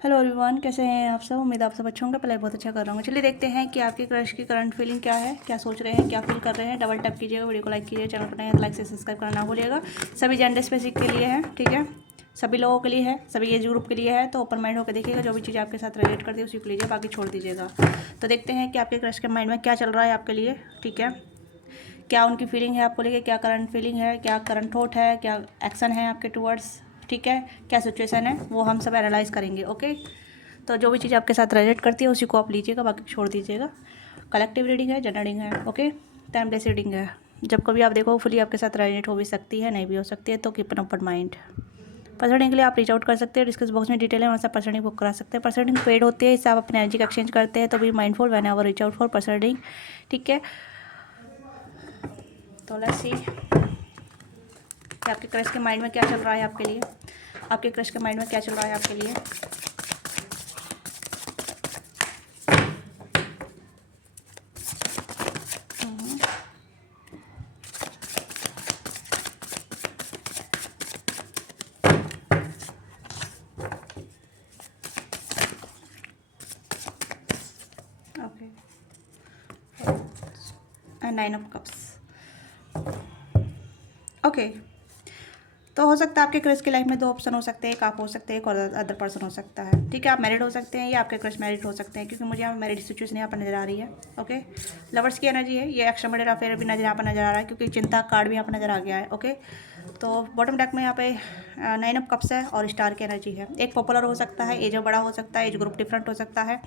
Hello everyone, कैसे हैं आप सब। उम्मीद आप सब अच्छे होंगे। पहले बहुत अच्छा कर रहा हूँ। चलिए देखते हैं कि आपके क्रश की करंट फीलिंग क्या है, क्या सोच रहे हैं, क्या फील कर रहे हैं। डबल टैप कीजिएगा, वीडियो को लाइक कीजिए, चैनल पर नए हैं तो लाइक से सब्सक्राइब करना ना भूलिएगा। सभी जेंडर स्पेसिफिक के लिए है, ठीक है, सभी लोगों के लिए है, सभी एज ग्रुप के लिए है। तो ओपन माइंड होकर देखिएगा, जो भी चीज़ आपके साथ रिलेट करती है उसी को लीजिए, बाकी छोड़ दीजिएगा। तो देखते हैं कि आपके क्रश के माइंड में क्या चल रहा है आपके लिए, ठीक है। क्या उनकी फीलिंग है आपको लेके, क्या करंट फीलिंग है, क्या करंट थॉट है, क्या एक्शन है आपके टूवर्ड्स, ठीक है, क्या सिचुएशन है, वो हम सब एनालाइज करेंगे। ओके, तो जो भी चीज़ आपके साथ रिलेट करती है उसी को आप लीजिएगा, बाकी छोड़ दीजिएगा। कलेक्टिव रीडिंग है, जनरल रीडिंग है, ओके, टाइमलेस रीडिंग है। जब कभी आप देखो फुली आपके साथ रिलेट हो भी सकती है, नहीं भी हो सकती है, तो कीप एन ओपन माइंड। पर्सनिंग के लिए आप रीच आउट कर सकते हैं, डिस्कस बॉक्स में डिटेल है, वहाँ से पर्सनिंग बुक करा सकते हैं। पर्सनिंग पेड होती है, इससे आप अपने एनर्जी का एक्सचेंज करते हैं, तो भी mindful whenever reach out for personing, ठीक है। तो लेट्स सी कि आपके क्रश के माइंड में क्या चल रहा है आपके लिए, आपके क्रश के माइंड में क्या चल रहा है आपके लिए। Okay, and 9 of cups. Okay, तो हो सकता है आपके क्रश की लाइफ में दो ऑप्शन हो सकते हैं, एक आप हो सकते हैं, एक और अदर पर्सन हो सकता है, ठीक है। आप मैरिड हो सकते हैं या आपके क्रश मैरिड हो सकते हैं, क्योंकि मुझे यहाँ मैरिड सिचुएशन यहाँ पर नजर आ रही है। ओके, लवर्स की एनर्जी है, ये एक्स्ट्रा अफेयर भी नजर यहाँ पर नजर आ रहा है, क्योंकि चिंता कार्ड भी यहाँ पर नजर आ गया है। ओके, तो बॉटम डेक में यहाँ पे 9 ऑफ कप्स है और स्टार की एनर्जी है। एक पॉपुलर हो सकता है, एज बड़ा हो सकता है, एज ग्रुप डिफरेंट हो सकता है,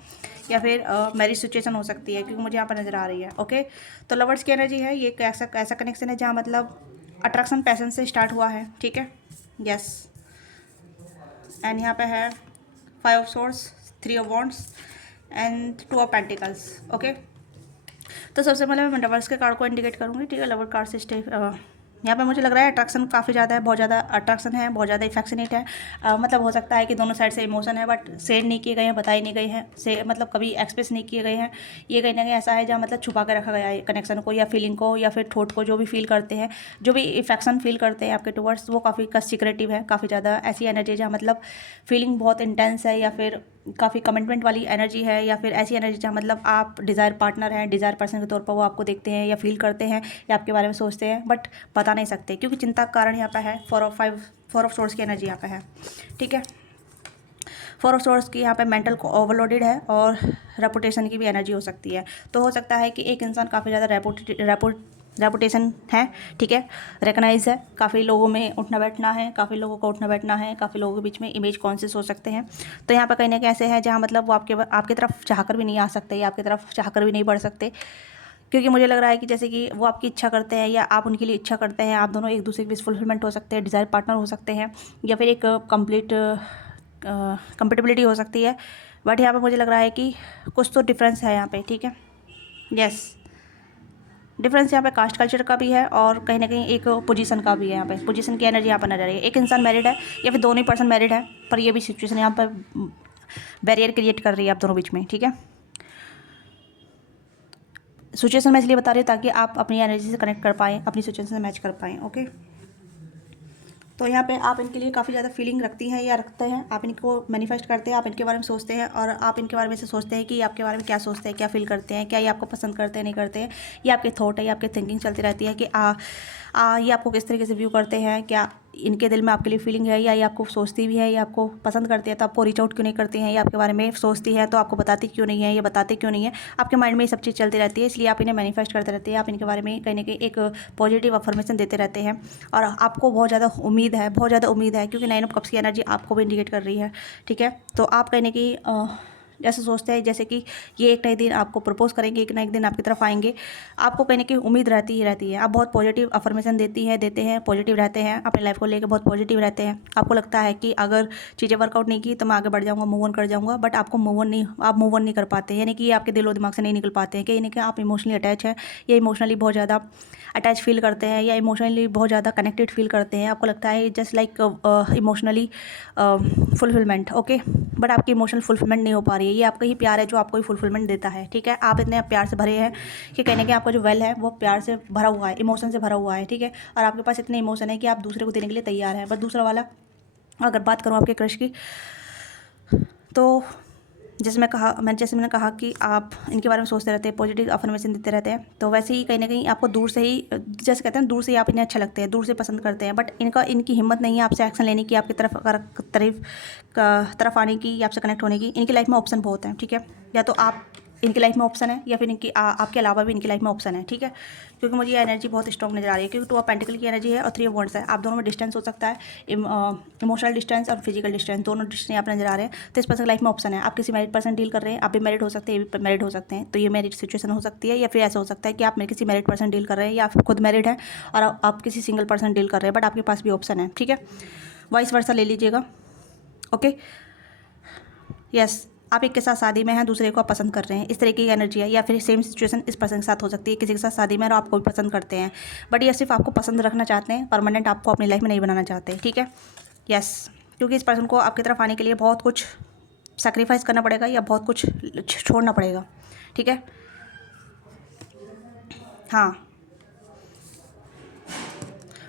या फिर मैरिज सिचुएशन हो सकती है, क्योंकि मुझे यहाँ पर नजर आ रही है। ओके, तो लवर्स की एनर्जी है, ये एक ऐसा कनेक्शन है जहाँ मतलब अट्रैक्शन पैशन से स्टार्ट हुआ है, ठीक है। यस, एंड यहाँ पे है 5 of source, 3 of wands and 2 of pentacles. Okay, तो सबसे पहले मैं लवर्स के कार्ड को इंडिकेट करूँगी, ठीक है। लवर कार्ड से स्टे यहाँ पे मुझे लग रहा है अट्रैक्शन काफ़ी ज़्यादा है, बहुत ज़्यादा अट्रैक्शन है, बहुत ज़्यादा इफेक्शनेट है। मतलब हो सकता है कि दोनों साइड से इमोशन है, बट शेयर नहीं किए गए हैं, बताए नहीं गए हैं, से मतलब कभी एक्सप्रेस नहीं किए गए हैं। ये कहीं ना कहीं ऐसा है जहाँ मतलब छुपा के रखा गया है कनेक्शन को, या फीलिंग को, या फिर थॉट को, जो भी फील करते हैं, जो भी इफेक्शन फील करते हैं आपके टुवर्ड्स, वो काफ़ी सीक्रेटिव है। काफ़ी ज़्यादा ऐसी एनर्जी जहाँ मतलब फीलिंग बहुत इंटेंस है, या फिर काफ़ी कमिटमेंट वाली एनर्जी है, या फिर ऐसी एनर्जी जहाँ मतलब आप डिज़ायर पार्टनर हैं, डिज़ायर पर्सन के तौर पर वो आपको देखते हैं या फील करते हैं या आपके बारे में सोचते हैं, बट बता नहीं सकते, क्योंकि चिंता का कारण यहाँ पे है 4 ऑफ सोर्स की एनर्जी यहाँ पे है, ठीक है। 4 ऑफ सोर्स की यहाँ पे मेंटल को ओवरलोडेड है, और रेपुटेशन की भी एनर्जी हो सकती है। तो हो सकता है कि एक इंसान काफ़ी ज़्यादा रेपुटेशन है, ठीक है, रिकग्नाइज है, काफ़ी लोगों में उठना बैठना है, काफ़ी लोगों को उठना बैठना है, काफ़ी लोगों के बीच में इमेज कॉन्शियस हो सकते हैं। तो यहाँ पर कहीं ना कहीं ऐसे हैं जहाँ मतलब वो आपकी तरफ चाहकर भी नहीं आ सकते, या आपकी तरफ चाहकर भी नहीं बढ़ सकते, क्योंकि मुझे लग रहा है कि जैसे कि वो आपकी इच्छा करते हैं या आप उनके लिए इच्छा करते हैं, आप दोनों एक दूसरे के बीच फुलफिलमेंट हो सकते हैं, डिज़ायर पार्टनर हो सकते हैं, या फिर एक कंप्लीट कंपेटेबिलिटी हो सकती है। बट यहाँ पे मुझे लग रहा है कि कुछ तो डिफरेंस है यहाँ पे, ठीक है। यस, डिफरेंस यहाँ पे कास्ट कल्चर का भी है, और कहीं ना कहीं एक पोजीशन का भी है। यहाँ पे पोजीशन की एनर्जी यहाँ पर नजर आ रही है। एक इंसान मैरिड है, या फिर दोनों ही पर्सन मैरिड है, पर ये भी सिचुएशन यहाँ पर बैरियर क्रिएट कर रही है आप दोनों बीच में, ठीक है। सिचुएशन मैं इसलिए बता रही हूँ ताकि आप अपनी एनर्जी से कनेक्ट कर पाएँ, अपनी सिचुएशन से मैच कर पाएँ। ओके, तो यहाँ पे आप इनके लिए काफ़ी ज़्यादा फीलिंग रखती हैं या रखते हैं, आप इनको मैनिफेस्ट करते हैं, आप इनके बारे में सोचते हैं, और आप इनके बारे में से सोचते हैं कि आपके बारे में क्या सोचते हैं, क्या फील करते हैं, क्या ये आपको पसंद करते हैं, नहीं करते हैं। ये आपके थॉट है, ये आपकी थिंकिंग चलती रहती है कि ये आपको किस तरीके से व्यू करते हैं, क्या इनके दिल में आपके लिए फीलिंग है, या ये आपको सोचती भी है, या आपको पसंद करती है तो आपको रीच आउट क्यों नहीं करती हैं, या आपके बारे में सोचती है तो आपको बताती क्यों नहीं है, ये बताते क्यों नहीं है। आपके माइंड में ये सब चीज़ चलती रहती है, इसलिए आप इन्हें मैनिफेस्ट करते रहते हैं, आप इनके बारे में कहीं ना कहीं एक पॉजिटिव अफर्मेशन देते रहते हैं, और आपको बहुत ज़्यादा उम्मीद है, बहुत ज़्यादा उम्मीद है, क्योंकि 9 ऑफ कप्स की एनर्जी आपको भी इंडिकेट कर रही है, ठीक है। तो आप कहीं ना कहीं जैसे सोचते हैं जैसे कि ये एक ना एक दिन आपको प्रपोज करेंगे, एक ना एक दिन आपकी तरफ आएंगे, आपको कहीं ना कहीं उम्मीद रहती ही रहती है। आप बहुत पॉजिटिव अफर्मेशन देते हैं, पॉजिटिव रहते हैं, अपनी लाइफ को लेकर बहुत पॉजिटिव रहते हैं। आपको लगता है कि अगर चीज़ें वर्कआउट नहीं की तो मैं आगे बढ़ जाऊँगा, मूव ऑन कर जाऊँगा, बट आपको आप मूव ऑन नहीं कर पाते, यानी कि ये आपके दिलो दिमाग से नहीं निकल पाते हैं, कहीं ना कहीं आप इमोशनली अटैच है, या इमोशनली बहुत ज़्यादा अटैच फील करते हैं, या इमोशनली बहुत ज़्यादा कनेक्टेड फील करते हैं। आपको लगता है just like emotionally fulfilment, okay, but आपकी इमोशनल फुलफिलमेंट नहीं हो पा रही है। ये आपका ही प्यार है जो आपको ही फुलफिलमेंट देता है, ठीक है। आप इतने प्यार से भरे हैं कि कहने के आपका जो वेल है वो प्यार से भरा हुआ है, इमोशन से भरा हुआ है, ठीक है। और आपके पास इतने इमोशन है कि आप दूसरे को देने के लिए तैयार हैं। बट दूसरा वाला, अगर बात करूँ आपके क्रश की, तो जैसे मैंने कहा कि आप इनके बारे में सोचते रहते हैं, पॉजिटिव अफर्मेशन देते रहते हैं, तो वैसे ही कहीं ना कहीं आपको दूर से ही, जैसे कहते हैं दूर से ही आप इन्हें अच्छा लगते हैं, दूर से पसंद करते हैं, बट इनकी हिम्मत नहीं है आपसे एक्शन लेने की, आपकी तरफ आने की, आपसे कनेक्ट होने की। इनकी लाइफ में ऑप्शन बहुत हैं, ठीक है। या तो आप इनकी लाइफ में ऑप्शन है, या फिर आपके अलावा भी इनकी लाइफ में ऑप्शन है, ठीक है। क्योंकि मुझे ये एनर्जी बहुत स्ट्रॉन्ग नजर आ रही है, क्योंकि 2 ऑफ पेंटिकल की एनर्जी है और 3 ऑफ वॉन्ड्स है। आप दोनों में डिस्टेंस हो सकता है, इमोशनल डिस्टेंस और फिजिकल डिस्टेंस, दोनों डिस्टेंस यहाँ पर नजर आ रहे हैं। तो इस पर्सन लाइफ में ऑप्शन है, आप किसी मैरिड पर्सन डील कर रहे हैं, आप भी मैरिड हो सकते हैं, ये भी मैरिड हो सकते हैं, तो ये मैरिड सिचुएशन हो सकती है। या फिर ऐसा हो सकता है कि आप किसी मैरिड पर्सन डील कर रहे हैं, या आप खुद मैरिड हैं और आप किसी सिंगल पर्सन डील कर रहे हैं, बट आपके पास भी ऑप्शन है, ठीक है। वाइस वर्सा ले लीजिएगा, ओके। यस, आप एक के साथ शादी में हैं, दूसरे को आप पसंद कर रहे हैं, इस तरीके की एनर्जी है। या फिर सेम सिचुएशन इस पर्सन के साथ हो सकती है, किसी के साथ शादी में और आपको भी पसंद करते हैं, बट ये सिर्फ आपको पसंद रखना चाहते हैं, परमानेंट आपको अपनी लाइफ में नहीं बनाना चाहते, ठीक है। यस, क्योंकि इस पर्सन को आपकी तरफ आने के लिए बहुत कुछ सेक्रीफाइस करना पड़ेगा या बहुत कुछ छोड़ना पड़ेगा, ठीक है। हाँ,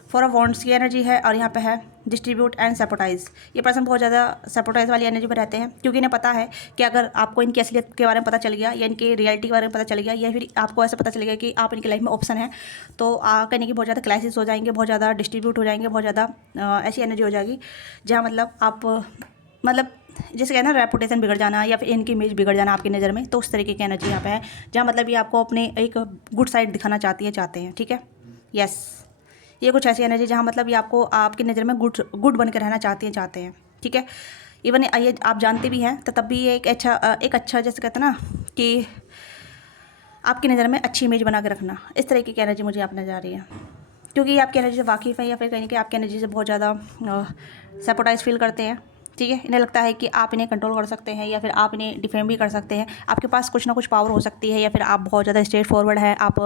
4 ऑफ वॉन्ड्स की एनर्जी है और यहाँ पे है डिस्ट्रीब्यूट एंड सपोर्टाइज। ये पर्सन बहुत ज़्यादा सपोर्टाइज वाली एनर्जी में रहते हैं, क्योंकि इन्हें पता है कि अगर आपको इनकी असलियत के बारे में पता चल गया, या इनकी रियलिटी के बारे में पता चल गया, या फिर आपको ऐसा पता चल गया कि आप इनकी लाइफ में ऑप्शन है, तो कहने की बहुत ज़्यादा क्लाइसिस हो जाएंगे, बहुत ज़्यादा डिस्ट्रीब्यूट हो जाएंगे, बहुत ज़्यादा ऐसी एनर्जी हो जाएगी जहाँ मतलब आप जैसे कहना रेपुटेशन बिगड़ जाना, या फिर इनकी इमेज बिगड़ जाना आपकी नज़र में, तो उस तरीके की एनर्जी यहाँ पे है, जहाँ मतलब ये आपको अपने एक गुड साइड दिखाना चाहते हैं, ठीक है। यस, ये कुछ ऐसी एनर्जी जहाँ मतलब ये आपको आपकी नज़र में गुड बन के रहना चाहते हैं, ठीक है। इवन ये आप जानते भी हैं, तो तब भी ये एक अच्छा जैसे कहते हैं ना कि आपकी नज़र में अच्छी इमेज बना के रखना, इस तरीके की एनर्जी मुझे आप नज़र आ रही है, क्योंकि आपकी एनर्जी से वाकिफ़ है, या फिर कहीं कि आपकी एनर्जी से बहुत ज़्यादा सपोर्टाइज फील करते हैं, ठीक है। इन्हें लगता है कि आप इन्हें कंट्रोल कर सकते हैं, या फिर आप इन्हें डिफेम भी कर सकते हैं, आपके पास कुछ ना कुछ पावर हो सकती है, या फिर आप बहुत ज़्यादा स्ट्रेट फॉरवर्ड है, आप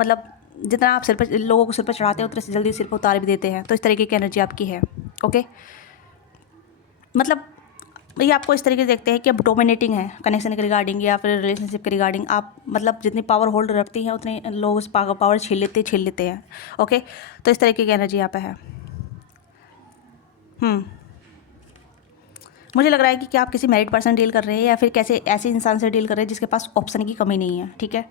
मतलब जितना आप सिर पर लोगों को सिर पर चढ़ाते हैं उतने से जल्दी सिर पर उतार भी देते हैं, तो इस तरीके की एनर्जी आपकी है, ओके। मतलब ये आपको इस तरीके से देखते हैं कि आप डोमिनेटिंग है कनेक्शन के रिगार्डिंग, या फिर रिलेशनशिप के रिगार्डिंग, आप मतलब जितनी पावर होल्ड रखती हैं उतने लोग उस पावर छीन लेते हैं, ओके। तो इस तरीके की एनर्जी यहाँ पे है। मुझे लग रहा है कि क्या आप किसी मैरिड पर्सन डील कर रहे हैं, या फिर कैसे ऐसे इंसान से डील कर रहे हैं जिसके पास ऑप्शन की कमी नहीं है, ठीक है।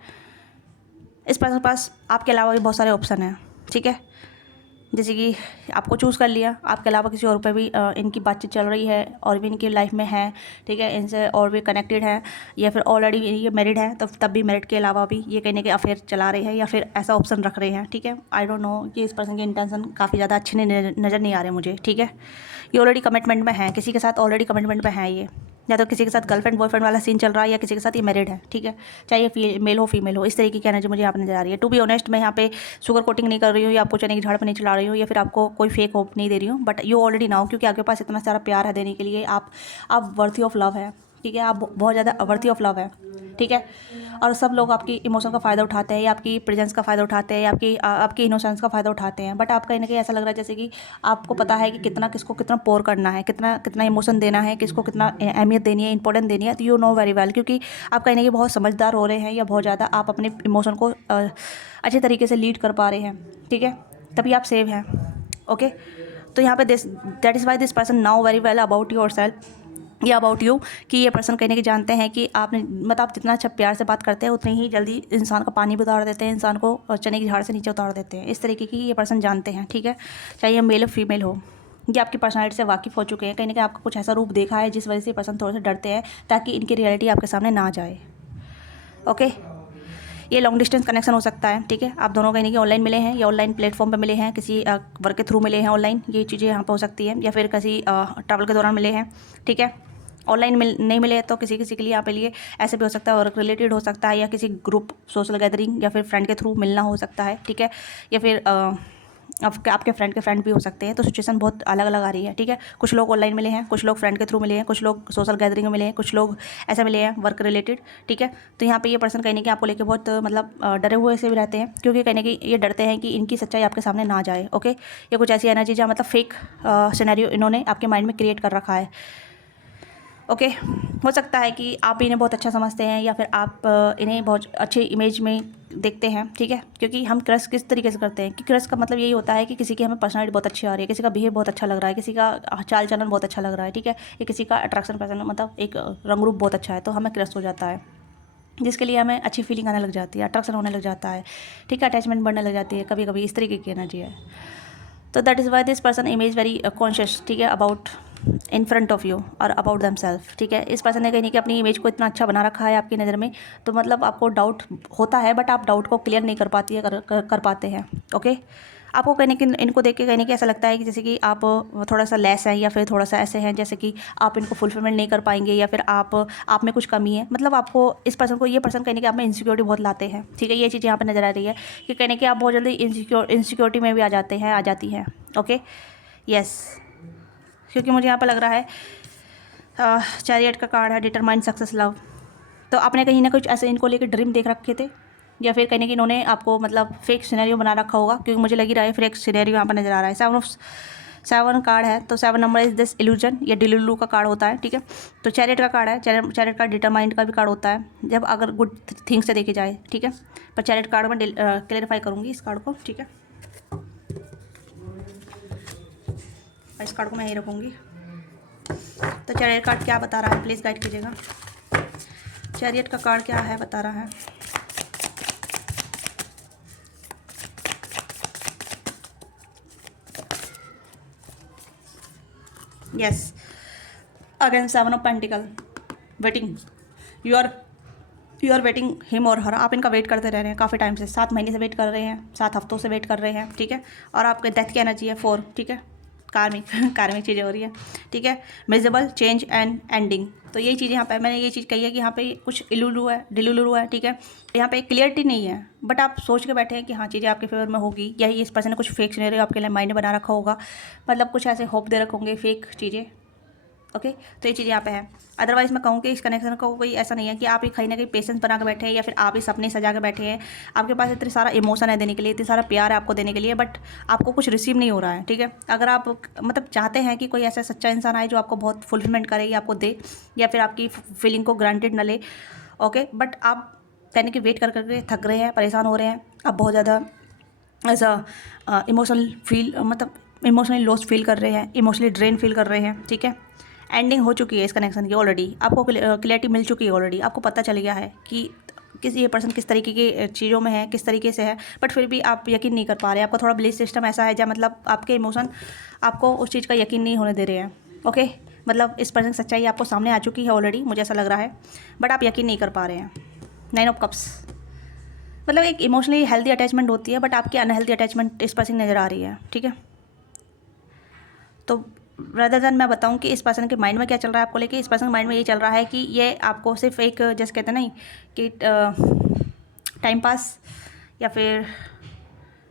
इस पर्सन के पास आपके अलावा भी बहुत सारे ऑप्शन हैं, ठीक है। जैसे कि आपको चूज़ कर लिया, आपके अलावा किसी और पे भी इनकी बातचीत चल रही है, और भी इनकी लाइफ में है, ठीक है, इनसे और भी कनेक्टेड है, या फिर ऑलरेडी ये मैरिड है, तो तब भी मैरिड के अलावा भी ये कहने के अफेयर चला रहे हैं, या फिर ऐसा ऑप्शन रख रहे हैं, ठीक है। आई डोंट नो कि इस पर्सन के इंटेंशन काफ़ी ज़्यादा अच्छे नज़र नहीं आ रहे मुझे, ठीक है। ये ऑलरेडी कमिटमेंट में है, किसी के साथ ऑलरेडी कमिटमेंट में है ये, या तो किसी के साथ गर्लफ्रेंड बॉयफ्रेंड वाला सीन चल रहा है, या किसी के साथ ये मैरिड है, ठीक है। चाहे ये मेल हो फीमेल हो, इस तरीके की एनर्जी मुझे यहाँ पर नजर आ रही है। टू बी ऑनेस्ट, मैं यहाँ पे शुगर कोटिंग नहीं कर रही हूँ, या आपको चने की झाड़ पर नहीं चला रही हूँ, या फिर आपको कोई फेक होप नहीं दे रही हूँ, बट यू ऑलरेडी नाउ, क्योंकि आपके पास इतना सारा प्यार है देने के लिए, आप वर्थी ऑफ लव है, ठीक है। आप बहुत ज़्यादा वर्थी ऑफ लव है, ठीक है। और सब लोग आपकी इमोशन का फ़ायदा उठाते हैं, या आपकी प्रेजेंस का फ़ायदा उठाते हैं, या आपकी इनोसेंस का फ़ायदा उठाते हैं, बट आप कहीं ना कहीं ऐसा लग रहा है जैसे कि आपको पता है कि किसको कितना पोर करना है, कितना इमोशन देना है, किसको कितना अहमियत देनी है, इंपॉर्टेंट देनी है, तो यू नो वेरी वेल, क्योंकि आप कहीं ना कहीं बहुत समझदार हो रहे हैं, या बहुत ज़्यादा आप अपने इमोशन को अच्छे तरीके से लीड कर पा रहे हैं, ठीक है। तभी आप सेव हैं, ओके। तो यहाँ पे that is why this person now very well about your self, या अबाउट यू, कि ये पर्सन कहने के जानते हैं कि आपने मतलब आप जितना अच्छा प्यार से बात करते हैं, उतनी ही जल्दी इंसान का पानी भी उतार देते हैं, इंसान को चने की झाड़ से नीचे उतार देते हैं, इस तरीके की ये पर्सन जानते हैं, ठीक है। चाहे ये मेल हो फीमेल हो, ये आपकी पर्सनैलिटी से वाकिफ़ हो चुके हैं, कहीं ना कहीं आपका कुछ ऐसा रूप देखा है जिस वजह से ये पर्सन थोड़े से डरते हैं, ताकि इनकी रियलिटी आपके सामने ना जाए, ओके। ये लॉन्ग डिस्टेंस कनेक्शन हो सकता है, ठीक है। आप दोनों कहीं ना कहीं ऑनलाइन मिले हैं, या ऑनलाइन प्लेटफॉर्म पे मिले हैं, किसी वर्क के थ्रू मिले हैं ऑनलाइन, ये चीज़ें यहाँ पे हो सकती है, या फिर किसी ट्रैवल के दौरान मिले हैं, ठीक है। ऑनलाइन नहीं मिले तो किसी के लिए यहाँ पे लिए ऐसे भी हो सकता है, वर्क रिलेटेड हो सकता है, या किसी ग्रुप सोशल गैदरिंग, या फिर फ्रेंड के थ्रू मिलना हो सकता है, ठीक है। या फिर आपके फ्रेंड के फ्रेंड भी हो सकते हैं, तो सिचुएशन बहुत अलग अलग आ रही है, ठीक है। कुछ लोग ऑनलाइन मिले हैं, कुछ लोग फ्रेंड के थ्रू मिले हैं, कुछ लोग सोशल गैदरिंग में मिले हैं, कुछ लोग ऐसे मिले हैं वर्क रिलेटेड, ठीक है। तो यहाँ पे ये पर्सन कहने कि आपको लेके बहुत मतलब डरे हुए से भी रहते हैं, क्योंकि कहने की ये डरते हैं कि इनकी सच्चाई आपके सामने ना जाए, ओके। ये कुछ ऐसी एनर्जी जहाँ मतलब फेक सिनेरियो इन्होंने आपके माइंड में क्रिएट कर रखा है, ओके। हो सकता है कि आप इन्हें बहुत अच्छा समझते हैं या फिर आप इन्हें बहुत अच्छे इमेज में देखते हैं, ठीक है। क्योंकि हम क्रश किस तरीके से करते हैं कि क्रश का मतलब यही होता है कि किसी की हमें पर्सनैलिटी बहुत अच्छी आ रही है, किसी का बिहेव बहुत अच्छा लग रहा है, किसी का चाल चलन बहुत अच्छा लग रहा है, ठीक है। या किसी का अट्रैक्शन पैसन मतलब एक रंग रूप बहुत अच्छा है, तो हमें क्रश हो जाता है, जिसके लिए हमें अच्छी फीलिंग आने लग जाती है, अट्रैक्शन होने लग जाता है, ठीक है। अटैचमेंट बढ़ने लग जाती है कभी कभी, इस तरीके की एनर्जी है। तो that is why this person image very conscious, ठीक है, about in front of you और अबाउट दम सेल्फ, ठीक है। इस पर्सन ने कहीं नहीं कि अपनी इमेज को इतना अच्छा बना रखा है आपकी नज़र में, तो मतलब आपको डाउट होता है, बट आप डाउट को क्लियर नहीं कर पाती है, कर पाते हैं, ओके। आपको कहने कि इनको देख के कहने कि ऐसा लगता है कि जैसे कि आप थोड़ा सा लेस हैं या फिर थोड़ा सा ऐसे हैं जैसे कि आप इनको फुलफिलमेंट नहीं कर पाएंगे, या फिर आप में कुछ कमी है। मतलब आपको इस पर्सन को, ये पर्सन कहने कि आप में इनसिक्योरिटी बहुत लाते हैं, ठीक है। ये चीज़ यहाँ पर नज़र आ रही है कि कहने कि आप बहुत जल्दी इनसिक्योरिटी में भी आ जाते हैं, आ जाती हैं, ओके, यस। क्योंकि मुझे यहाँ पर लग रहा है चैरियट का कार्ड है, डिटरमाइन सक्सेस लव। तो आपने कहीं ना कुछ ऐसे इनको लेकर ड्रीम देख रखे थे, या फिर कहने कि इन्होंने आपको मतलब फेक सिनेरियो बना रखा होगा, क्योंकि मुझे लग ही रहा है फेक सिनेरियो यहाँ पर नज़र आ रहा है। 7 कार्ड है, तो 7 नंबर इज दिस इल्यूजन, या डिलुलू का कार्ड होता है, ठीक है। तो चैरियट का कार्ड है, चैरियट का डिटरमाइंड का भी कार्ड होता है जब अगर गुड थिंग्स से देखे जाए, ठीक है। पर चैरियट कार्ड में क्लेरिफाई करूँगी इस कार्ड को, ठीक है। इस कार्ड को मैं यही रखूँगी। तो चैरियट कार्ड क्या बता रहा है, प्लीज़ गाइड कीजिएगा। चैरियट का कार्ड क्या है, बता रहा है। Yes, again 7 of pentacle, waiting, you are waiting him और हर। आप इनका वेट करते रह रहे हैं काफ़ी टाइम से, 7 महीने से वेट कर रहे हैं, 7 हफ्तों से वेट कर रहे हैं, ठीक है। और आपके डेथ की एनर्जी है 4, ठीक है। कार्मिक कार्मिक चीज़ें हो रही है, ठीक है। मिजेबल, चेंज एंड एंडिंग। तो यही चीज़ यहाँ पे मैंने ये चीज़ कही है कि यहाँ पे कुछ इलूलू है, डिलुलू है, ठीक है। यहाँ पे क्लियरिटी नहीं है, बट आप सोच के बैठे हैं कि हाँ चीज़ें आपके फेवर में होगी, यही इस पर्सन ने कुछ फेक सिनेरियो आपके लिए माइंड में बना रखा होगा, मतलब कुछ ऐसे होप दे रखे होंगे फेक चीज़ें, ओके। तो ये चीज़ यहाँ पे है। अदरवाइज मैं कहूँ कि इस कनेक्शन को कोई ऐसा नहीं है कि आप ही कहीं ना कहीं पेशेंस बना के बैठे हैं, या फिर आप ही सपने सजा के बैठे हैं। आपके पास इतने सारा इमोशन है देने के लिए, इतनी सारा प्यार है आपको देने के लिए, बट आपको कुछ रिसीव नहीं हो रहा है, ठीक है। अगर आप मतलब चाहते हैं कि कोई ऐसा सच्चा इंसान आए जो आपको बहुत फुलफिलमेंट करे या आपको दे, या फिर आपकी फीलिंग को ग्रांटेड न ले, ओके। बट आप कहने की वेट कर करके थक रहे हैं, परेशान हो रहे हैं, आप बहुत ज़्यादा ऐसा इमोशनल फील मतलब इमोशनली लॉस फील कर रहे हैं, इमोशनली ड्रेन फील कर रहे हैं, ठीक है। एंडिंग हो चुकी है इस कनेक्शन की ऑलरेडी, आपको क्लियरिटी मिल चुकी है ऑलरेडी, आपको पता चल गया है कि ये पर्सन किस तरीके की चीज़ों में है, किस तरीके से है, बट फिर भी आप यकीन नहीं कर पा रहे हैं। आपका थोड़ा बिलीफ सिस्टम ऐसा है जहाँ मतलब आपके इमोशन आपको उस चीज़ का यकीन नहीं होने दे रहे हैं, ओके। मतलब इस पर्सन की सच्चाई आपको सामने आ चुकी है ऑलरेडी, मुझे ऐसा लग रहा है, बट आप यकीन नहीं कर पा रहे हैं। 9 ऑफ कप्स, मतलब एक इमोशनली हेल्दी अटैचमेंट होती है, बट आपकी अनहेल्दी अटैचमेंट इस पर्सन नज़र आ रही है, ठीक है। तो रदर देन मैं बताऊं कि इस पर्सन के माइंड में क्या चल रहा है आपको लेके, इस पर्सन के माइंड में ये चल रहा है कि ये आपको सिर्फ एक जैसे कहते हैं नहीं कि टाइम पास, या फिर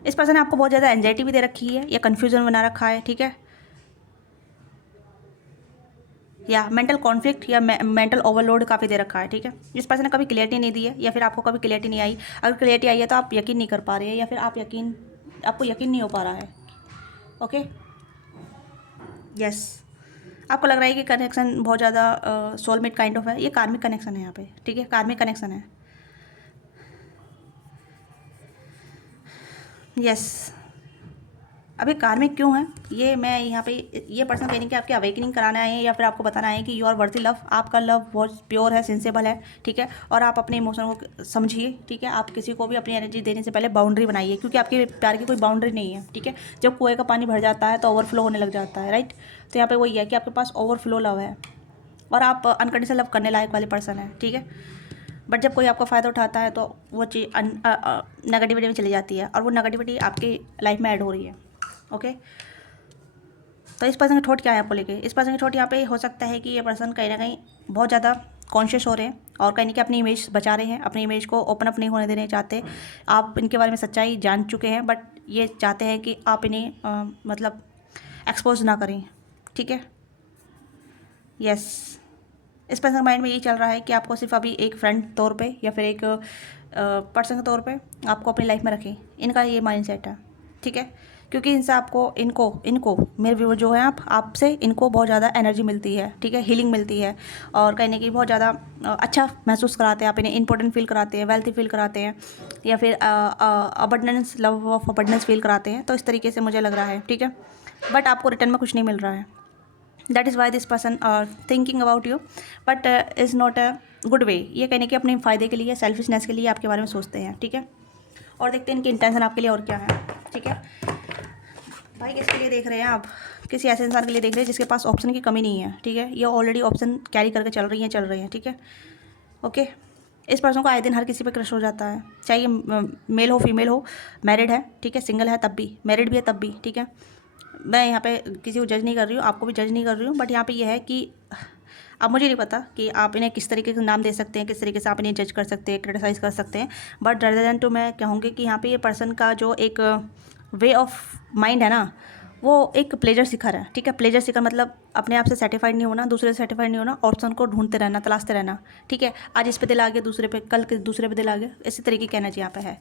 इस पर्सन ने आपको बहुत ज़्यादा एंजाइटी भी दे रखी है, या कन्फ्यूज़न बना रखा है, ठीक है। या मेंटल कॉन्फ्लिक्ट या मेंटल ओवरलोड काफ़ी दे रखा है, ठीक है। इस पर्सन ने कभी क्लियरिटी नहीं दी है, या फिर आपको कभी क्लियरिटी नहीं आई। अगर क्लियरिटी आई है तो आप यकीन नहीं कर पा रहे हैं, या फिर आपको यकीन नहीं हो पा रहा है, ओके, यस। आपको लग रहा है कि कनेक्शन बहुत ज़्यादा सोलमेट काइंड ऑफ है, ये कार्मिक कनेक्शन है यहाँ पे, ठीक है, कार्मिक कनेक्शन है, यस। अभी कार्मिक क्यों है, ये मैं यहाँ पे ये पर्सन कहने की आपकी अवेकनिंग कराना है, या फिर आपको बताना है कि यू आर वर्दी लव, आपका लव बहुत प्योर है, सेंसेबल है, ठीक है। और आप अपने इमोशन को समझिए, ठीक है। आप किसी को भी अपनी एनर्जी देने से पहले बाउंड्री बनाइए, क्योंकि आपके प्यार की कोई बाउंड्री नहीं है, ठीक है। जब कुएं का पानी भर जाता है तो ओवरफ्लो होने लग जाता है, राइट। तो यहाँ पे वही है कि आपके पास ओवरफ्लो लव है, और आप अनकंडीशनल लव करने लायक वाले पर्सन है, ठीक है। बट जब कोई आपका फ़ायदा उठाता है तो वो चीज़ नेगेटिविटी में चली जाती है, और वो नेगेटिविटी आपकी लाइफ में ऐड हो रही है, ओके। तो इस पर्सन की थॉट क्या है आपको लेके, इस पर्सन की थॉट यहाँ पे हो सकता है कि ये पर्सन कहीं ना कहीं बहुत ज़्यादा कॉन्शियस हो रहे हैं, और कहीं ना कहीं अपनी इमेज बचा रहे हैं, अपनी इमेज को ओपन अप नहीं होने देने चाहते। आप इनके बारे में सच्चाई जान चुके हैं, बट ये चाहते हैं कि आप इन्हें मतलब एक्सपोज ना करें, ठीक है, यस। इस पर्सन के माइंड में यही चल रहा है कि आपको सिर्फ अभी एक फ्रेंड तौर पे, या फिर एक पर्सन के तौर पे आपको अपनी लाइफ में रखें, इनका ये माइंड सेट है, ठीक है, क्योंकि इनसे आपको इनको इनको मेरे व्यूअर जो है आपसे इनको बहुत ज़्यादा एनर्जी मिलती है, ठीक है, हीलिंग मिलती है और कहीं ना कहीं बहुत ज़्यादा अच्छा महसूस कराते हैं, आप इन्हें इंपॉर्टेंट फील कराते हैं, वेल्थी फील कराते हैं, या फिर abundance, love of abundance feel कराते हैं। तो इस तरीके से मुझे लग रहा है, ठीक है, बट आपको रिटर्न में कुछ नहीं मिल रहा है। That is why this person are thinking about you, but is not a good way. ये कहने के अपने फ़ायदे के लिए, सेल्फिशनेस के लिए आपके बारे में सोचते हैं, ठीक है। और देखते हैं इनकी इंटेंशन आपके लिए और क्या है, ठीक है भाई। किसके लिए देख रहे हैं आप? किसी ऐसे इंसान के लिए देख रहे हैं जिसके पास ऑप्शन की कमी नहीं है, ठीक है, ये ऑलरेडी ऑप्शन कैरी करके चल रही हैं, ठीक है, ओके। इस पर्सन को आए दिन हर किसी पे क्रश हो जाता है, चाहे ये मेल हो फीमेल हो, मैरिड है, ठीक है, सिंगल है तब भी, मैरिड भी है तब भी, ठीक है। मैं यहाँ पे किसी को जज नहीं कर रही हूँ, आपको भी जज नहीं कर रही हूँ, बट यहाँ पे यह है कि अब मुझे नहीं पता कि आप इन्हें किस तरीके से नाम दे सकते हैं, किस तरीके से आप इन्हें जज कर सकते हैं, क्रिटिसाइज़ कर सकते हैं, बट रदर देन टू मैं कहूँगी कि यहाँ पे ये पर्सन का जो एक वे ऑफ माइंड है ना, वो एक प्लेजर सीकर है, ठीक है। प्लेजर सीकर मतलब अपने आप से सेटिस्फाइड नहीं होना, दूसरे से सेटिस्फाइड नहीं होना, ऑप्शन को ढूंढते रहना, तलाशते रहना, ठीक है। आज इस पे दिल आ गया, दूसरे पे, कल के दूसरे पे दिल आ गया, इसी तरीके की एनर्जी यहाँ पे है,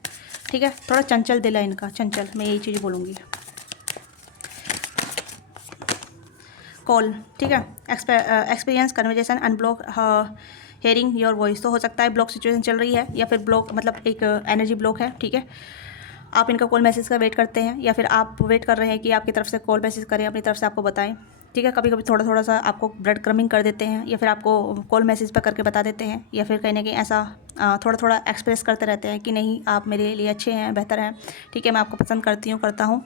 ठीक है। थोड़ा चंचल दिल है इनका, चंचल, मैं यही चीज़ बोलूँगी। कॉल, ठीक है, experience conversation unblock hearing your voice. तो हो सकता है ब्लॉक सिचुएशन चल रही है, या फिर ब्लॉक मतलब एक एनर्जी ब्लॉक है, ठीक है। आप इनका कॉल मैसेज का वेट करते हैं, या फिर आप वेट कर रहे हैं कि आपकी तरफ से कॉल मैसेज करें, अपनी तरफ से आपको बताएं, ठीक है। कभी कभी थोड़ा थोड़ा सा आपको ब्रेड क्रमिंग कर देते हैं, या फिर आपको कॉल मैसेज पर करके बता देते हैं, या फिर कहीं ना कहीं ऐसा थोड़ा थोड़ा एक्सप्रेस करते रहते हैं कि नहीं आप मेरे लिए अच्छे हैं, बेहतर हैं, ठीक है, मैं आपको पसंद करती हूँ, करता हूँ।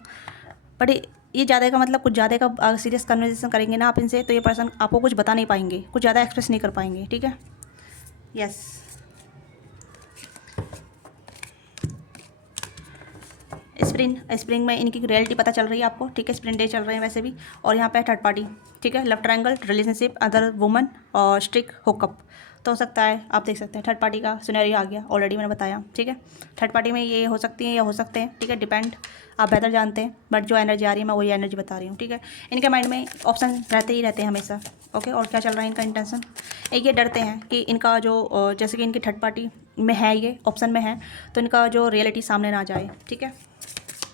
बट ये ज़्यादा का मतलब कुछ ज़्यादा का सीरियस कन्वर्सेशन करेंगे ना आप इनसे, तो ये पर्सन आपको कुछ बता नहीं पाएंगे, कुछ ज़्यादा एक्सप्रेस नहीं कर पाएंगे, ठीक है। यस, स्प्रिंग में इनकी रियलिटी पता चल रही है आपको, ठीक है। स्प्रिंग डे चल रहे हैं वैसे भी, और यहाँ पे थर्ड पार्टी, ठीक है, love triangle, relationship, other woman और स्ट्रिक हुकअप। तो हो सकता है आप देख सकते हैं थर्ड पार्टी का सिनेरियो आ गया, ऑलरेडी मैंने बताया, ठीक है। थर्ड पार्टी में ये हो सकती है या हो सकते हैं, ठीक है, डिपेंड, आप बेहतर जानते हैं, बट जो एनर्जी आ रही है मैं वही एनर्जी बता रही हूँ, ठीक है। इनके माइंड में ऑप्शन रहते ही रहते हैं हमेशा, ओके। और क्या चल रहा है इनका इंटेंशन? एक ये डरते हैं कि इनका जो जैसे कि इनकी थर्ड पार्टी में है, ये ऑप्शन में है, तो इनका जो रियलिटी सामने ना जाए, ठीक है।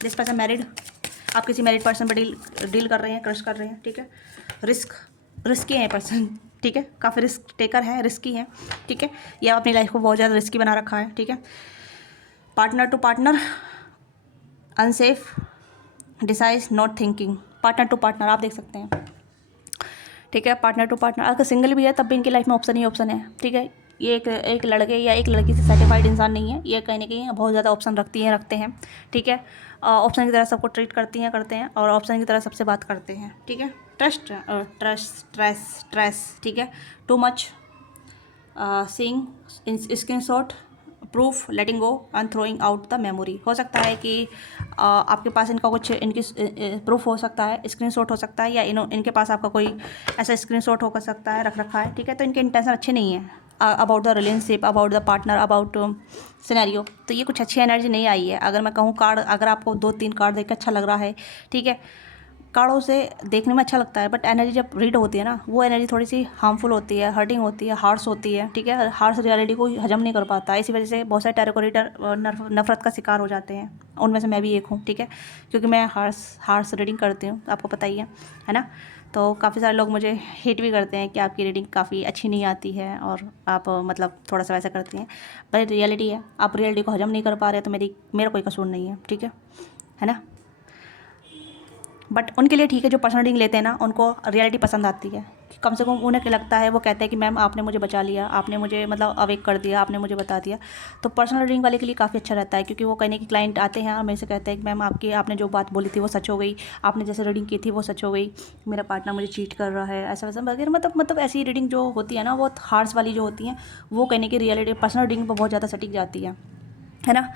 दिस पर्सन मैरिड, आप किसी मैरिड पर्सन पर डील कर रहे हैं, क्रश कर रहे हैं, ठीक है। रिस्की है पर्सन, ठीक है, काफ़ी रिस्क टेकर है, रिस्की है, ठीक है। ये अपनी लाइफ को बहुत ज़्यादा रिस्की बना रखा है, ठीक है। Partner to partner, unsafe, decide, not thinking. Partner to partner आप देख सकते हैं, ठीक है। पार्टनर टू पार्टनर, अगर सिंगल भी है तब भी इनकी लाइफ में ऑप्शन ही ऑप्शन है, ठीक है। ये एक लड़के या एक लड़की से सेटिस्फाइड इंसान नहीं है, ये कहीं ना कहीं बहुत ज़्यादा ऑप्शन रखते हैं, ठीक है। ऑप्शन की तरह सबको ट्रीट करते हैं और ऑप्शन की तरह सबसे बात करते हैं, ठीक है। ट्रस्ट, ठीक है। Too much seeing screenshot, proof, letting go and throwing out the memory. हो सकता है कि आपके पास इनका कुछ इनकी प्रूफ हो सकता है, स्क्रीनशॉट हो सकता है, या इनके पास आपका कोई ऐसा स्क्रीनशॉट हो सकता है, रख रखा है, ठीक है। तो इनके इंटेंशन अच्छे नहीं है about the relationship, about the partner, about scenario. तो ये कुछ अच्छी एनर्जी नहीं आई है। अगर मैं कहूँ कार्ड, अगर आपको 2-3 कार्ड देख के अच्छा लग रहा है, ठीक है, कार्डों से देखने में अच्छा लगता है, बट एनर्जी जब रीड होती है ना, वो एनर्जी थोड़ी सी हार्मफुल होती है, हर्टिंग होती है, हार्श होती है, ठीक है। हार्श रियलिटी को हजम नहीं कर पाता, इसी वजह से बहुत सारे टैरो रीडर नफरत का शिकार हो जाते हैं, उनमें से मैं भी एक हूँ, ठीक है, क्योंकि मैं हार्श रीडिंग करती हूँ, आपको पता ही है ना। तो काफ़ी सारे लोग मुझे हेट भी करते हैं कि आपकी रीडिंग काफ़ी अच्छी नहीं आती है और आप मतलब थोड़ा सा वैसा करती हैं, पर रियलिटी है, आप रियलिटी को हजम नहीं कर पा रहे, तो मेरा कोई कसूर नहीं है, ठीक है ना। बट उनके लिए ठीक है जो पर्सनल रीडिंग लेते हैं ना, उनको रियलिटी पसंद आती है, कम से कम उन्हें लगता है, वो कहते हैं कि मैम आपने मुझे बचा लिया, आपने मुझे मतलब अवेक कर दिया, आपने मुझे बता दिया। तो पर्सनल रीडिंग वाले के लिए काफ़ी अच्छा रहता है, क्योंकि वो कहने की क्लाइंट आते हैं और मेरे से कहते हैं कि मैम आपने जो बात बोली थी वो सच हो गई, आपने जैसे रीडिंग की थी वो सच हो गई, मेरा पार्टनर मुझे चीट कर रहा है, ऐसा वैसा वगैरह, मतलब ऐसी रीडिंग जो होती है ना, वो हार्स वाली जो होती हैं, वो कहने की रियलिटी पर्सनल रीडिंग पर बहुत ज़्यादा सटीक जाती है ना।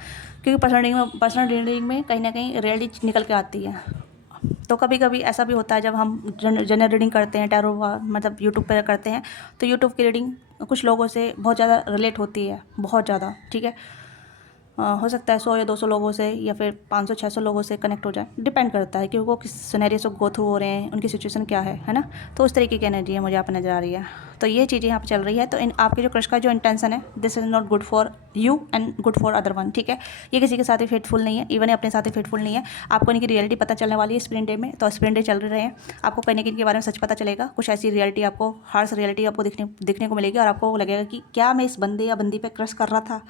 क्योंकि पर्सनल रीडिंग में कहीं ना कहीं रियलिटी निकल के आती है। तो कभी कभी ऐसा भी होता है जब हम जनरल रीडिंग करते हैं, टैरो मतलब यूट्यूब पर करते हैं, तो यूट्यूब की रीडिंग कुछ लोगों से बहुत ज़्यादा रिलेट होती है, बहुत ज़्यादा, ठीक है। हो सकता है 100 या 200 लोगों से या फिर 500-600 लोगों से कनेक्ट हो जाए, डिपेंड करता है कि वो किस सिनेरियो से गो थ्रू हो रहे हैं, उनकी सिचुएशन क्या है ना। तो उस तरीके की एनर्जी है मुझे यहाँ पे नज़र आ रही है। तो ये चीज़ें यहाँ पे चल रही है। तो इन आपके जो क्रश का जो इंटेंशन है, this is not good for you and good for other one, ठीक है। ये किसी के साथ ही फेटफुल नहीं है, इवन अपने साथ ही फेटफुल नहीं है। आपको इनकी रियलिटी पता चलने वाली है स्प्रिंग डे में। तो स्प्रिंग डे चल रहे हैं, आपको कहीं ना कहीं इनके बारे में सच पता चलेगा। कुछ ऐसी रियलिटी आपको, हार्श रियलिटी आपको दिखने को मिलेगी और आपको लगेगा कि क्या मैं इस बंदे या बंदी पे क्रश कर रहा था।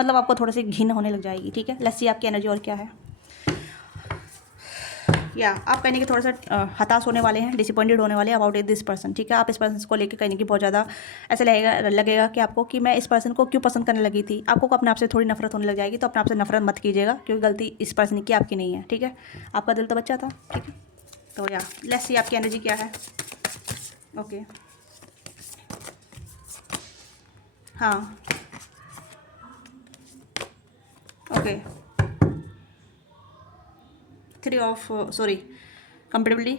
मतलब आपको थोड़ी सी घिन होने लग जाएगी, ठीक है। लेट्स सी आपकी एनर्जी और क्या है। या आप कहने के थोड़ा सा हताश होने वाले हैं, डिसअपॉइंटेड होने वाले हैं अबाउट दिस पर्सन, ठीक है। आप इस पर्सन को लेकर कहने की बहुत ज़्यादा ऐसा लगेगा कि आपको कि मैं इस पर्सन को क्यों पसंद करने लगी थी। आपको अपने आप से थोड़ी नफरत होने लग जाएगी। तो अपने आप से नफरत मत कीजिएगा, क्योंकि गलती इस पर्सन की आपकी नहीं है, ठीक है। आपका दिल तो बच्चा था, ठीक है। तो या लेट्स सी आपकी एनर्जी क्या है। ओके, हाँ, okay, 3 of sorry, compatibility,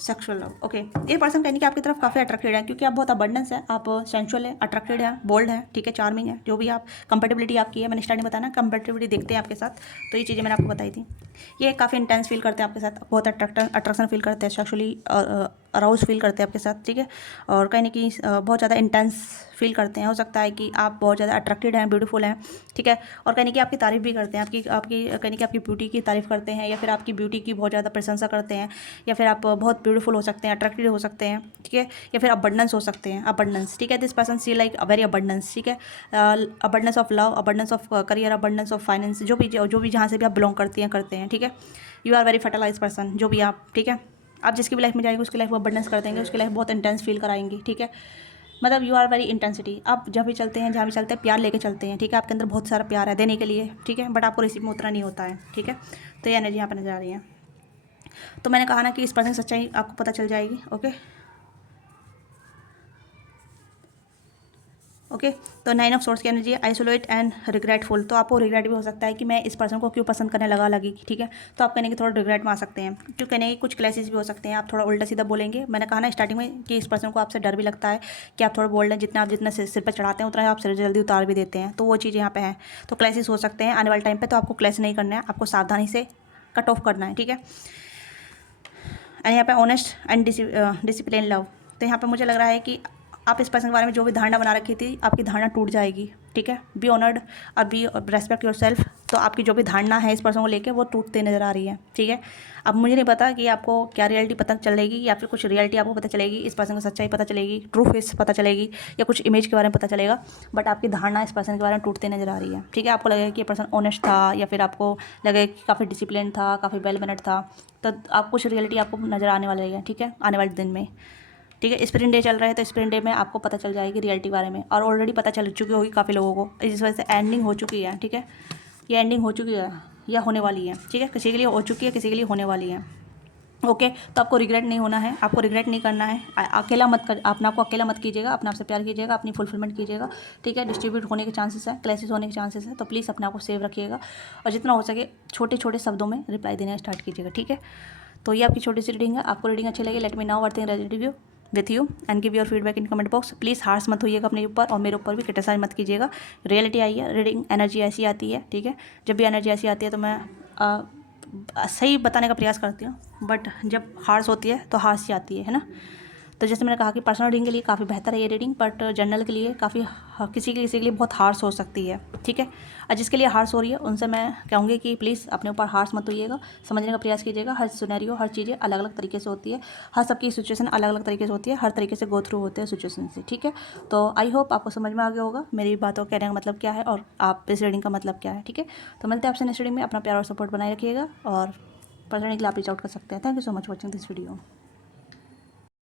sexual love. Okay, ये पर्सन कहने की आपकी तरफ काफ़ी अट्रैक्टेड है, क्योंकि आप बहुत अबंडेंस है, आप सेंसुअल है, अट्रैक्टेड है, बोल्ड है, ठीक है, चार्मिंग है, जो भी आप। कंपेटेबिलिटी आपकी है, मैंने स्टार्टिंग बताया ना, कंपेटेबिलिटी देखते हैं आपके साथ। तो ये चीज़ें मैंने आपको बताई थी। ये काफ़ी इंटेंस फील करते हैं आपके साथ, बहुत अट्रैक्शन फील करते हैं, सेक्सुअली अराउज फील करते हैं आपके साथ, ठीक है। और कहीं ना कहीं बहुत ज़्यादा इंटेंस फील करते हैं। हो सकता है कि आप बहुत ज़्यादा अट्रैक्टेड हैं, ब्यूटीफुल हैं, ठीक है। और कहीं ना कहीं आपकी तारीफ़ भी करते हैं, आपकी आपकी कहीं ना कहीं आपकी ब्यूटी की तारीफ़ करते हैं, या फिर आपकी ब्यूटी की बहुत ज़्यादा प्रशंसा करते हैं, या फिर आप बहुत ब्यूटीफुल हो सकते हैं, अट्रैक्टिव हो सकते हैं, ठीक है। या फिर अबंडेंस हो सकते हैं, अबंडेंस, ठीक है। This person see like very abundance, ठीक है। Abundance of love, abundance of career, abundance of finance, जो भी जहाँ से भी आप बिलोंग करते हैं, ठीक है। You are very fertilize person, जो भी आप, ठीक है। आप जिसकी भी लाइफ में जाएंगे उसकी लाइफ वो अबंडेंस कर देंगे, उसकी लाइफ बहुत इंटेंस फील कराएंगी, ठीक है। मतलब यू आर वेरी इंटेंसिटी। आप जब भी चलते हैं, जहाँ भी चलते हैं, प्यार लेके चलते हैं, ठीक है। आपके अंदर बहुत सारा प्यार है देने के लिए, ठीक है, बट आपको रिसीव में उतना नहीं होता है, ठीक है। तो ये एनर्जी यहाँ पर नजर आ रही है। तो मैंने कहा ना कि इस पर्सन की सच्चाई आपको पता चल जाएगी। ओके, तो 9 ऑफ सोर्स की एनर्जी है, आइसोलेट एंड रिग्रेटफुल। तो आपको रिग्रेट भी हो सकता है कि मैं इस पर्सन को क्यों पसंद करने लगी, ठीक है। तो आप कहने की थोड़ा रिग्रेट में आ सकते हैं, क्यों कहने की कुछ क्लैसेस भी हो सकते हैं, आप थोड़ा उल्टा सीधा बोलेंगे। मैंने कहा ना स्टार्टिंग में कि इस पर्सन को आपसे डर भी लगता है कि आप थोड़ा बोल्ड हैं, जितना सिर पर चढ़ाते हैं उतना आप सिर जल्दी उतार भी देते हैं। तो वो चीज़ यहाँ पे है। तो क्लैसेस हो सकते हैं आने वाले टाइम पर, तो आपको क्लैश नहीं करना है, आपको सावधानी से कट ऑफ करना है, ठीक है। एंड यहाँ पे ऑनेस्ट एंड डिसिप्लिन लव। तो यहाँ पे मुझे लग रहा है कि आप इस पर्सन के बारे में जो भी धारणा बना रखी थी, आपकी धारणा टूट जाएगी, ठीक है। बी ऑनर्ड और बी रेस्पेक्ट योर सेल्फ। तो आपकी जो भी धारणा है इस पर्सन को लेकर वो टूटते नज़र आ रही है, ठीक है। अब मुझे नहीं पता कि आपको क्या रियलिटी पता चलेगी, या फिर कुछ रियलिटी आपको पता चलेगी, इस पर्सन की सच्चाई पता चलेगी, ट्रू फेस पता चलेगी, या कुछ इमेज के बारे में पता चलेगा। बट आपकी धारणा इस पर्सन के बारे में टूटते नज़र आ रही है, ठीक है। आपको लगेगा कि ये पर्सन ऑनेस्ट था, या फिर आपको लगेगा कि काफ़ी डिसिप्लिन था, काफ़ी वेल मैनर्ड था। तो आप कुछ रियलिटी आपको नज़र आने वाली है, ठीक है, आने वाले दिन में, ठीक है। स्प्रिंग डे चल रहा है, तो स्प्रिंग डे में आपको पता चल जाएगी रियलिटी बारे में, और ऑलरेडी पता चल चुकी होगी काफ़ी लोगों को। इस वजह से एंडिंग हो चुकी है, ठीक है। ये एंडिंग हो चुकी है या होने वाली है, ठीक है। किसी के लिए हो चुकी है, किसी के लिए होने वाली है। ओके, तो आपको रिग्रेट नहीं होना है, आपको रिग्रेट नहीं करना है। अकेला मत कर, अपने आप को अकेला मत कीजिएगा, अपने आप से प्यार कीजिएगा, अपनी फुलफिलमेंट कीजिएगा, ठीक है। डिस्ट्रीब्यूट होने के चांसेस है, क्लैसेस होने के चांसेस है, तो प्लीज़ अपने आप को सेव रखिएगा, और जितना हो सके छोटे छोटे शब्दों में रिप्लाई देना स्टार्ट कीजिएगा, ठीक है। तो ये आपकी छोटी सी रीडिंग है। आपको रीडिंग अच्छी लगी, let me now what think review with you and give your feedback in comment box. Please harsh मत होइएगा अपने ऊपर, और मेरे ऊपर भी क्रिटिसाइज मत कीजिएगा। रियलिटी आई है, रीडिंग एनर्जी ऐसी आती है, ठीक है। जब भी एनर्जी ऐसी आती है तो मैं सही बताने का प्रयास करती हूँ, बट जब हार्श होती है तो हार्श ही आती है ना। तो जैसे मैंने कहा कि पर्सनल रीडिंग के लिए काफ़ी बेहतर है ये रीडिंग, बट जनरल के लिए काफ़ी किसी के लिए बहुत हार्श हो सकती है, ठीक है। और जिसके लिए हार्श हो रही है उनसे मैं कहूँगी कि प्लीज़ अपने ऊपर हार्श मत होइएगा, समझने का प्रयास कीजिएगा। हर सिनेरियो, हर चीज़ें अलग अलग तरीके से होती है, हर सबकी सिचुएशन अलग अलग तरीके से होती है, हर तरीके से गो थ्रू होते हैं सिचुएशन से, ठीक है। तो आई होप आपको समझ में आ गया होगा मेरी बातों कहने का मतलब क्या है, और आप इस रीडिंग का मतलब क्या है, ठीक है। तो मिलते हैं आपसे नेक्स्ट रीडिंग में। अपना प्यार और सपोर्ट बनाए रखिएगा, और पर्सनली आप रीच आउट कर सकते हैं। Thank you so much watching this video.